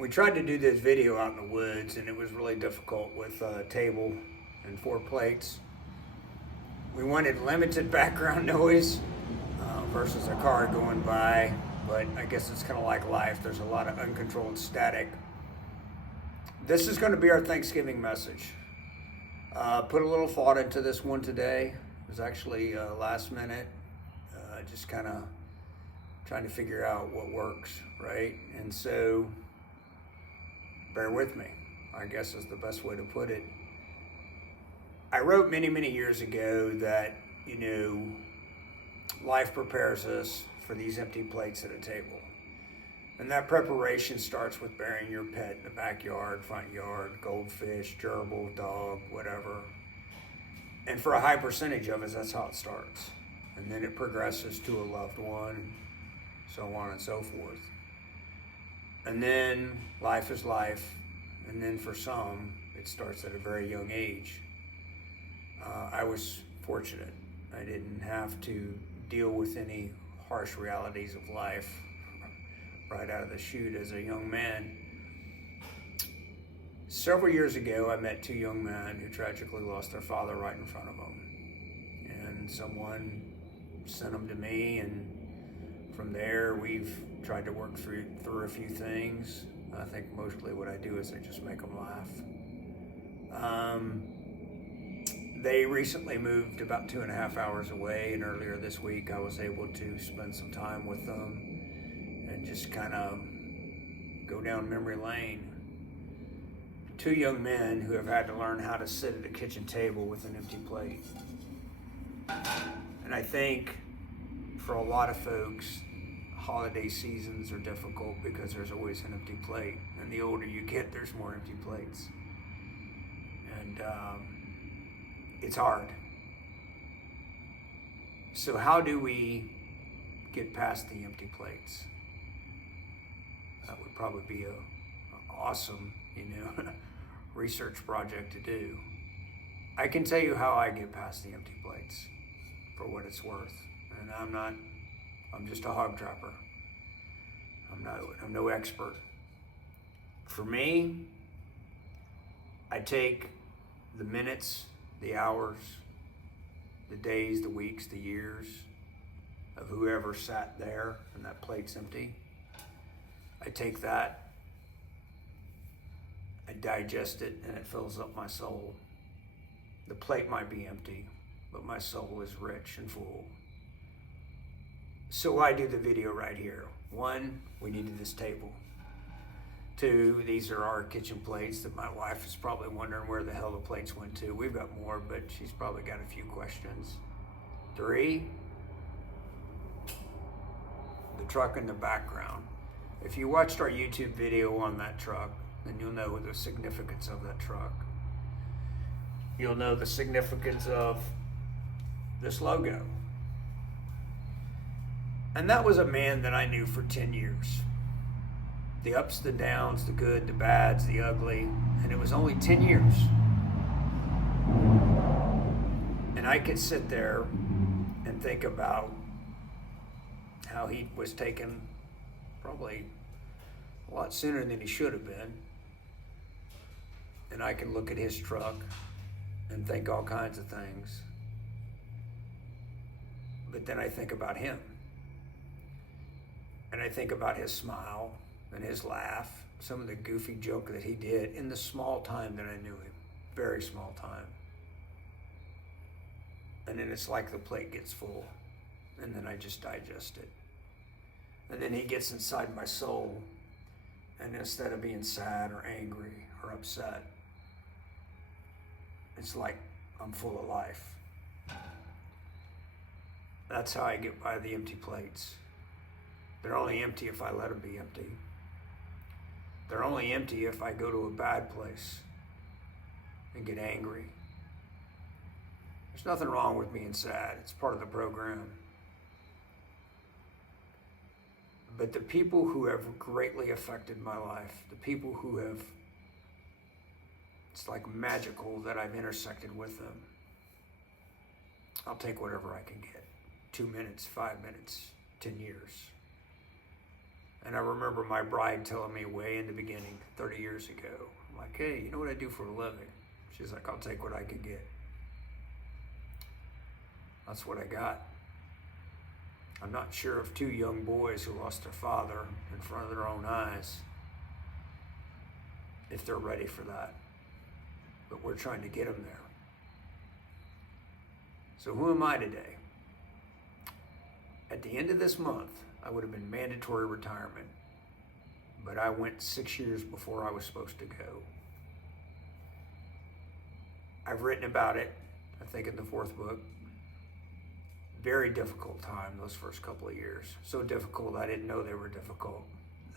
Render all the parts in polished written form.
We tried to do this video out in the woods, and it was really difficult with a table and 4 plates. We wanted limited background noise versus a car going by, but I guess it's kind of like life. There's a lot of uncontrolled static. This is going to be our Thanksgiving message. Put a little thought into this one today. It was actually last minute, just kind of trying to figure out what works, right? And so, bear with me, I guess is the best way to put it. I wrote many years ago that, life prepares us for these empty plates at a table. And that preparation starts with burying your pet in the backyard, front yard, goldfish, gerbil, dog, whatever. And for a high percentage of us, that's how it starts. And then it progresses to a loved one, so on and so forth. And then life is life. And then for some, it starts at a very young age. I was fortunate. I didn't have to deal with any harsh realities of life right out of the chute as a young man. Several years ago, I met 2 young men who tragically lost their father right in front of them. And someone sent them to me, and from there, we've tried to work through a few things. I think mostly what I do is I just make them laugh. They recently moved about 2.5 hours away, and earlier this week I was able to spend some time with them and just kind of go down memory lane. 2 young men who have had to learn how to sit at a kitchen table with an empty plate. And I think for a lot of folks, holiday seasons are difficult because there's always an empty plate. And the older you get, there's more empty plates. And it's hard. So how do we get past the empty plates? That would probably be an awesome, research project to do. I can tell you how I get past the empty plates, for what it's worth. And I'm just a hog trapper. I'm no expert. For me, I take the minutes, the hours, the days, the weeks, the years of whoever sat there and that plate's empty. I take that, I digest it, and it fills up my soul. The plate might be empty, but my soul is rich and full. So I do the video right here. 1, we needed this table. 2, these are our kitchen plates that my wife is probably wondering where the hell the plates went to. We've got more, but she's probably got a few questions. 3, the truck in the background. If you watched our YouTube video on that truck, then you'll know the significance of that truck. You'll know the significance of this logo. And that was a man that I knew for 10 years. The ups, the downs, the good, the bads, the ugly, and it was only 10 years. And I could sit there and think about how he was taken probably a lot sooner than he should have been. And I can look at his truck and think all kinds of things. But then I think about him. And I think about his smile and his laugh, some of the goofy joke that he did in the small time that I knew him, very small time. And then it's like the plate gets full, and then I just digest it. And then he gets inside my soul, and instead of being sad or angry or upset, it's like I'm full of life. That's how I get by the empty plates. They're only empty if I let them be empty. They're only empty if I go to a bad place and get angry. There's nothing wrong with being sad. It's part of the program. But the people who have greatly affected my life, the people who have, it's like magical that I've intersected with them. I'll take whatever I can get. 2 minutes, 5 minutes, 10 years. And I remember my bride telling me way in the beginning, 30 years ago, I'm like, hey, you know what I do for a living? She's like, I'll take what I can get. That's what I got. I'm not sure of two young boys who lost their father in front of their own eyes, if they're ready for that. But we're trying to get them there. So who am I today? At the end of this month, I would have been mandatory retirement, but I went 6 years before I was supposed to go. I've written about it, I think in the 4th book. Very difficult time those first couple of years. So difficult I didn't know they were difficult.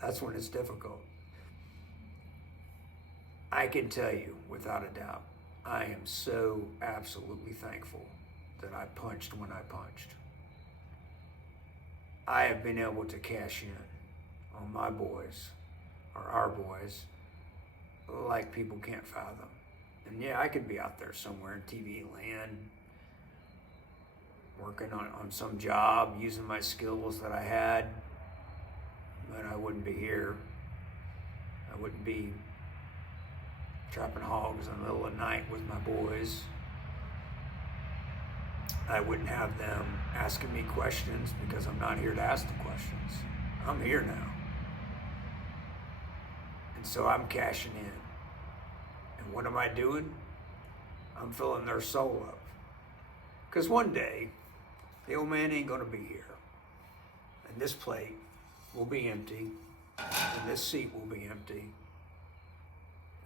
That's when it's difficult. I can tell you without a doubt, I am so absolutely thankful that I punched when I punched. I have been able to cash in on my boys, or our boys, like people can't fathom. And yeah, I could be out there somewhere in TV land, working on some job, using my skills that I had, but I wouldn't be here. I wouldn't be trapping hogs in the middle of the night with my boys. I wouldn't have them asking me questions because I'm not here to ask the questions. I'm here now. And so I'm cashing in. And what am I doing? I'm filling their soul up. Because one day, the old man ain't gonna be here. And this plate will be empty. And this seat will be empty.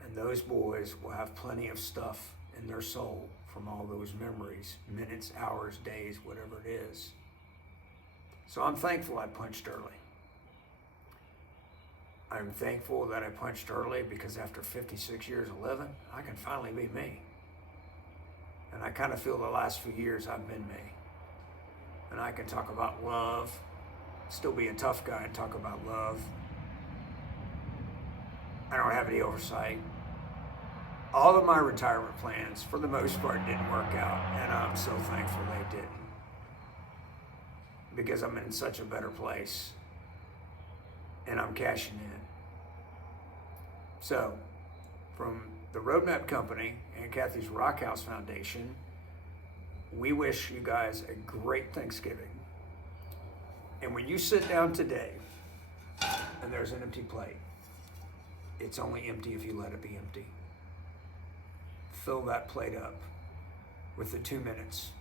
And those boys will have plenty of stuff in their soul from all those memories, minutes, hours, days, whatever it is. So I'm thankful I punched early. I'm thankful that I punched early because after 56 years of living, I can finally be me. And I kind of feel the last few years I've been me. And I can talk about love, still be a tough guy and talk about love. I don't have any oversight. All of my retirement plans, for the most part, didn't work out, and I'm so thankful they didn't. Because I'm in such a better place, and I'm cashing in. So, from the Roadmap Company and Kathy's Rockhouse Foundation, we wish you guys a great Thanksgiving. And when you sit down today, and there's an empty plate, it's only empty if you let it be empty. Fill that plate up with the 2 minutes,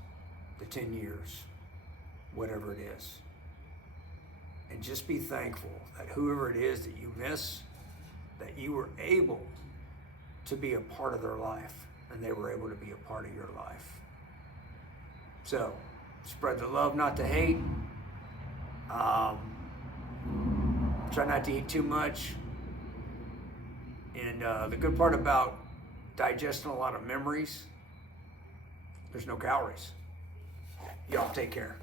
the 10 years, whatever it is. And just be thankful that whoever it is that you miss, that you were able to be a part of their life and they were able to be a part of your life. So, spread the love, not the hate. Try not to eat too much. And the good part about digesting a lot of memories, there's no calories. Y'all take care.